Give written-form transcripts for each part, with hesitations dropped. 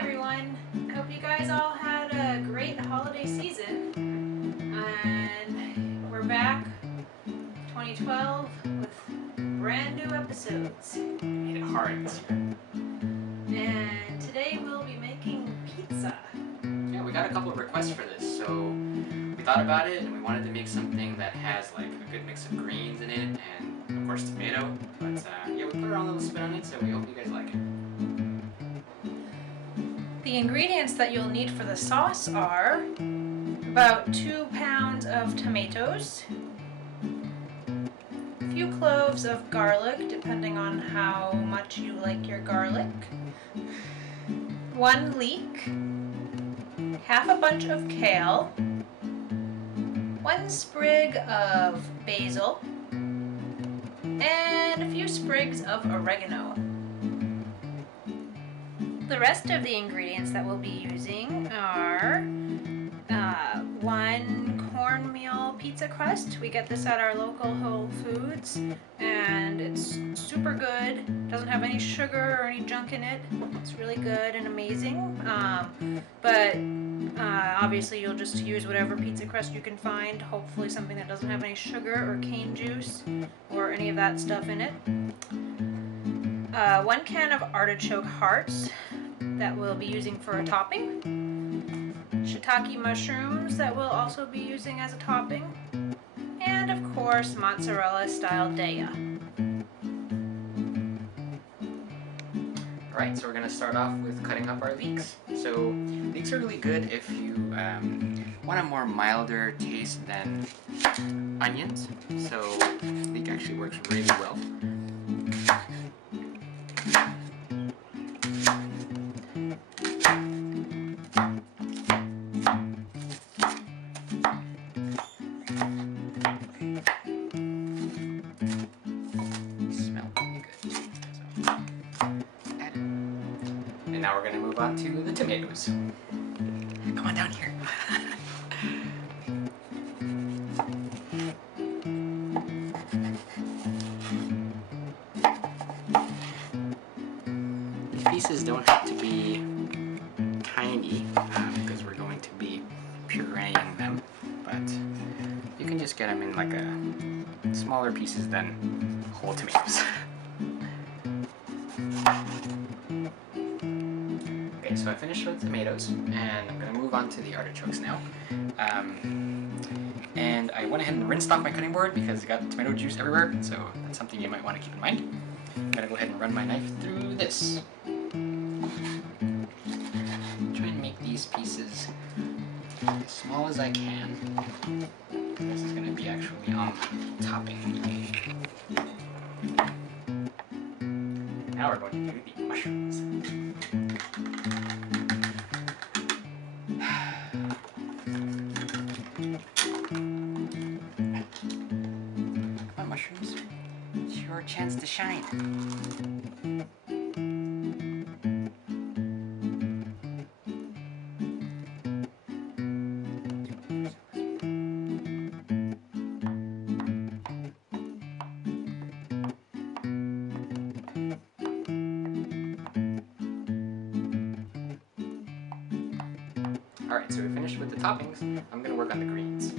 everyone. I hope you guys all had a great holiday season. And we're back 2012 with brand new episodes. Made it hard this year. And today we'll be making pizza. Yeah, we got a couple of requests for this, so we thought about it and we wanted to make something that has like a good mix of greens in it and of course tomato. But yeah, we put our own little spin on it, so we hope you guys like it. The ingredients that you'll need for the sauce are about 2 pounds of tomatoes, a few cloves of garlic, depending on how much you like your garlic, 1 leek, half a bunch of kale, 1 sprig of basil, and a few sprigs of oregano. The rest of the ingredients that we'll be using are 1 cornmeal pizza crust. We get this at our local Whole Foods and it's super good. Doesn't have any sugar or any junk in it. It's really good and amazing. But obviously you'll just use whatever pizza crust you can find. Hopefully something that doesn't have any sugar or cane juice or any of that stuff in it. 1 can of artichoke hearts that we'll be using for a topping, shiitake mushrooms that we'll also be using as a topping, and of course mozzarella style daya. Alright, so we're going to start off with cutting up our leeks. So leeks are really good if you want a more milder taste than onions. So leek actually works really well. And now we're going to move on to the tomatoes. Come on down here. These pieces don't have to be tiny because we're going to be pureeing them, but you can just get them in like smaller pieces than whole tomatoes. Okay, so I finished with the tomatoes, and I'm going to move on to the artichokes now. And I went ahead and rinsed off my cutting board because it got tomato juice everywhere, so that's something you might want to keep in mind. I'm going to go ahead and run my knife through this. Try and make these pieces as small as I can. This is going to be actually on topping. Now we're going to do the mushrooms. Come on, mushrooms. It's your chance to shine. Alright, so we finished with the toppings. I'm going to work on the greens.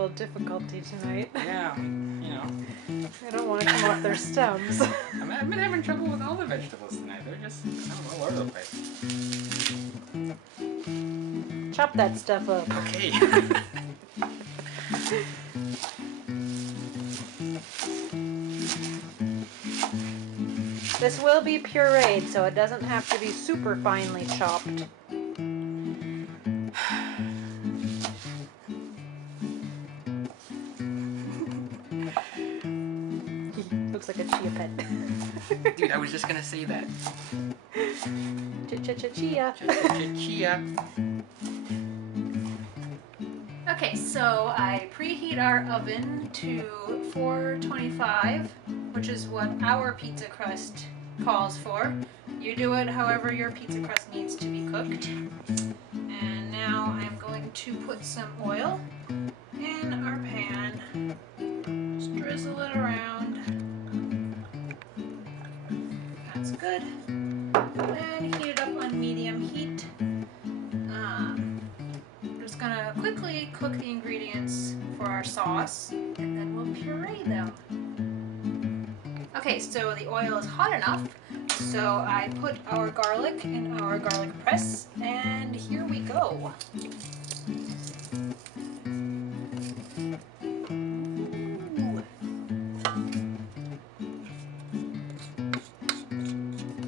little difficulty tonight. Yeah, you know. I don't want to come off their stems. I've been having trouble with all the vegetables tonight. They're just kind of all over the place. Chop that stuff up. Okay. This will be pureed, so it doesn't have to be super finely chopped. Looks like a chia pet. Dude, I was just gonna say that. Chia. Chia. Okay, so I preheat our oven to 425, which is what our pizza crust calls for. You do it however your pizza crust needs to be cooked. And now I'm going to put some oil in our pan. Just drizzle it around. That's good. And heat it up on medium heat. Just gonna quickly cook the ingredients for our sauce and then we'll puree them. Okay, so the oil is hot enough, so I put our garlic in our garlic press, and here we go. Ooh.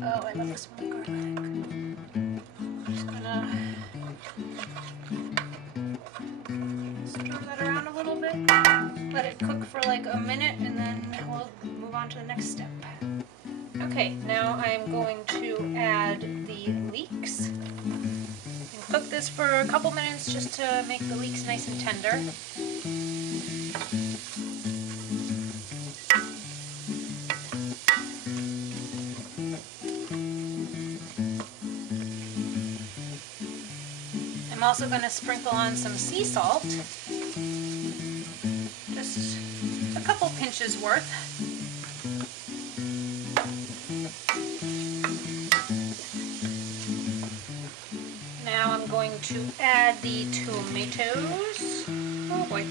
Oh, I love the smell of garlic. Just gonna stir that around a little bit, let it cook for like a minute, and then we'll move on to the next step. Okay, now I'm going to add the leeks. And cook this for a couple minutes just to make the leeks nice and tender. I'm also going to sprinkle on some sea salt. Just a couple pinches worth. Now I'm going to add the tomatoes. Oh boy.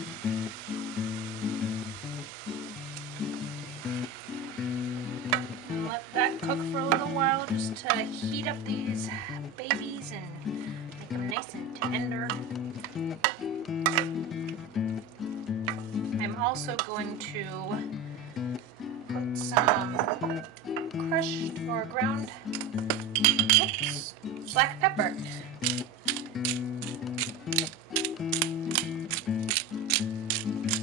And let that cook for a little while just to heat up these babies and make them nice and tender. I'm also going to put some crushed or ground black pepper.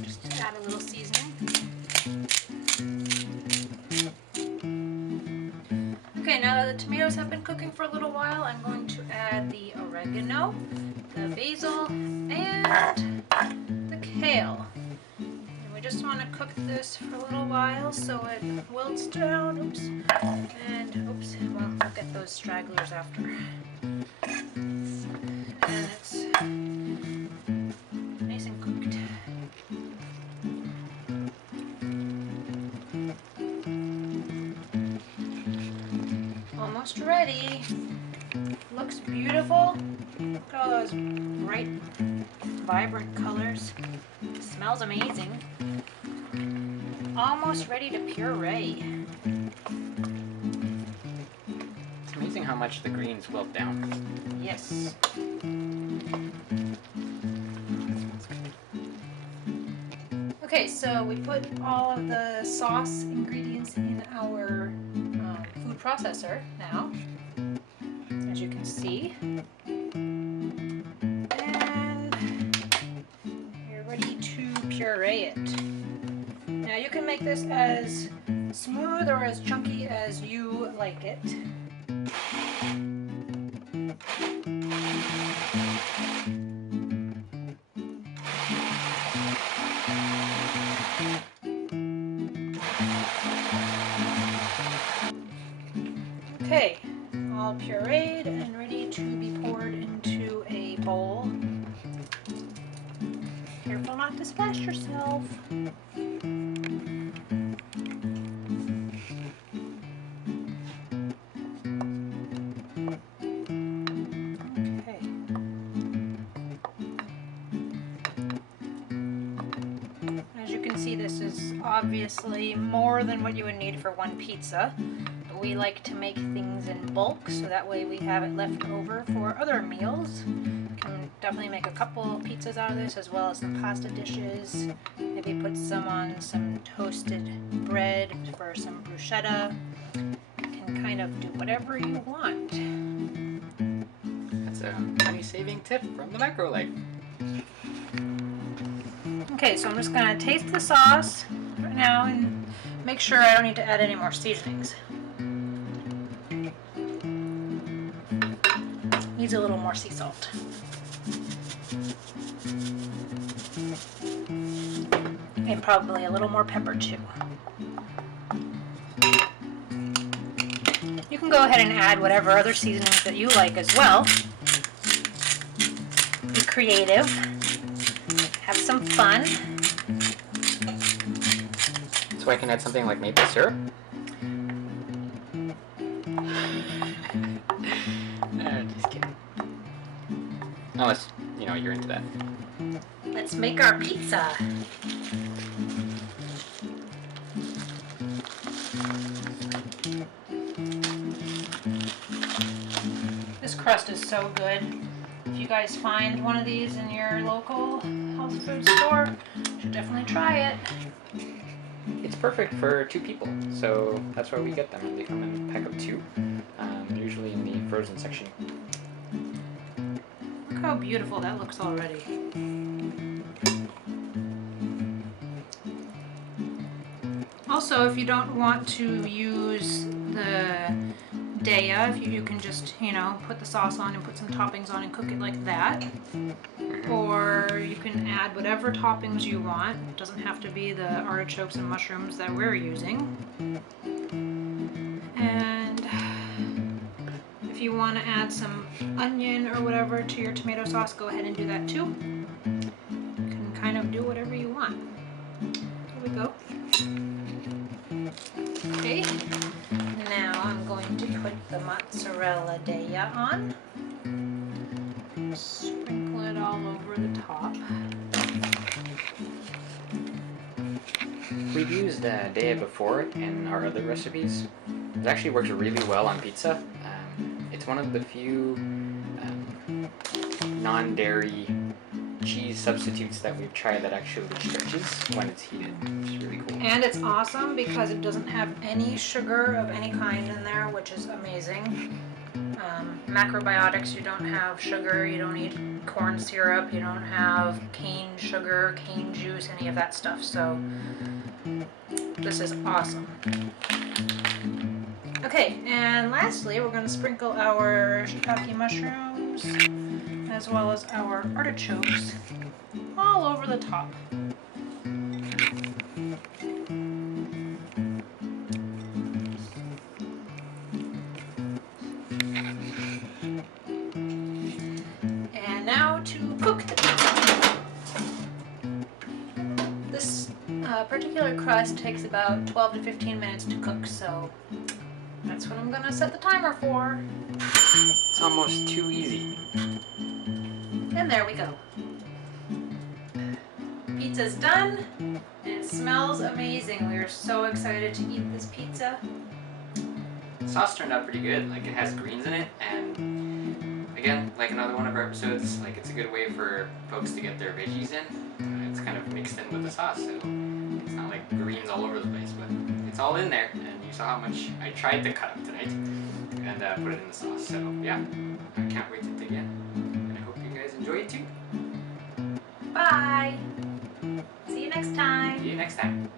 Just to add a little seasoning. Okay, now that the tomatoes have been cooking for a little while, I'm going to add the oregano, the basil, and the kale. And we just want to cook this for a little while so it wilts down. Oops. And oops, well, we'll get those stragglers after. And it's nice and cooked. Almost ready. Looks beautiful. Look at all those bright, vibrant colors. It smells amazing. Almost ready to puree. It's amazing how much the greens wilt down. Yes. Okay, so we put all of the sauce ingredients in our food processor now, as you can see. And you're ready to puree it. Now you can make this as smooth or as chunky as you like it. Okay, all pureed and ready to be poured into a bowl. Careful not to splash yourself. Okay. see this is obviously more than what you would need for one pizza. But we like to make things in bulk, so that way we have it left over for other meals. Can definitely make a couple pizzas out of this, as well as some pasta dishes. Maybe put some on some toasted bread for some bruschetta. Can kind of do whatever you want. That's a money-saving tip from the Macro Leg. Okay, so I'm just gonna taste the sauce right now and make sure I don't need to add any more seasonings. Needs a little more sea salt. And probably a little more pepper too. You can go ahead and add whatever other seasonings that you like as well. Be creative. Have some fun. So I can add something like maple syrup? Just kidding. Unless, you're into that. Let's make our pizza. This crust is so good. If you guys find one of these in your local health food store, you should definitely try it. It's perfect for 2 people, so that's why we get them. They come in a pack of 2, usually in the frozen section. Look how beautiful that looks already. Also, if you don't want to use the Daya, if you can just, put the sauce on and put some toppings on and cook it like that. Or you can add whatever toppings you want. It doesn't have to be the artichokes and mushrooms that we're using. And if you want to add some onion or whatever to your tomato sauce, go ahead and do that too. You can kind of do whatever you want. There we go. Okay, now I'm going to put the mozzarella Daya on. Sprinkle it all over the top. We've used Daya before in our other recipes. It actually works really well on pizza. It's one of the few non-dairy cheese substitutes that we've tried that actually stretches when it's heated, which is really cool. And it's awesome because it doesn't have any sugar of any kind in there, which is amazing. Macrobiotics, you don't have sugar, you don't eat corn syrup, you don't have cane sugar, cane juice, any of that stuff. So this is awesome. Okay, and lastly, we're going to sprinkle our shiitake mushrooms as well as our artichokes all over the top. And now to cook the pizza. This particular crust takes about 12 to 15 minutes to cook, so that's what I'm gonna set the timer for. It's almost too easy. And there we go. Pizza's done, and it smells amazing. We are so excited to eat this pizza. The sauce turned out pretty good. Like, it has greens in it, and again, like another one of our episodes, like, it's a good way for folks to get their veggies in. It's kind of mixed in with the sauce, so it's not like greens all over the place, but it's all in there. And you saw how much I tried to cut up tonight and put it in the sauce. So yeah, I can't wait to dig in, and I hope you guys enjoy it too. Bye! See you next time! See you next time.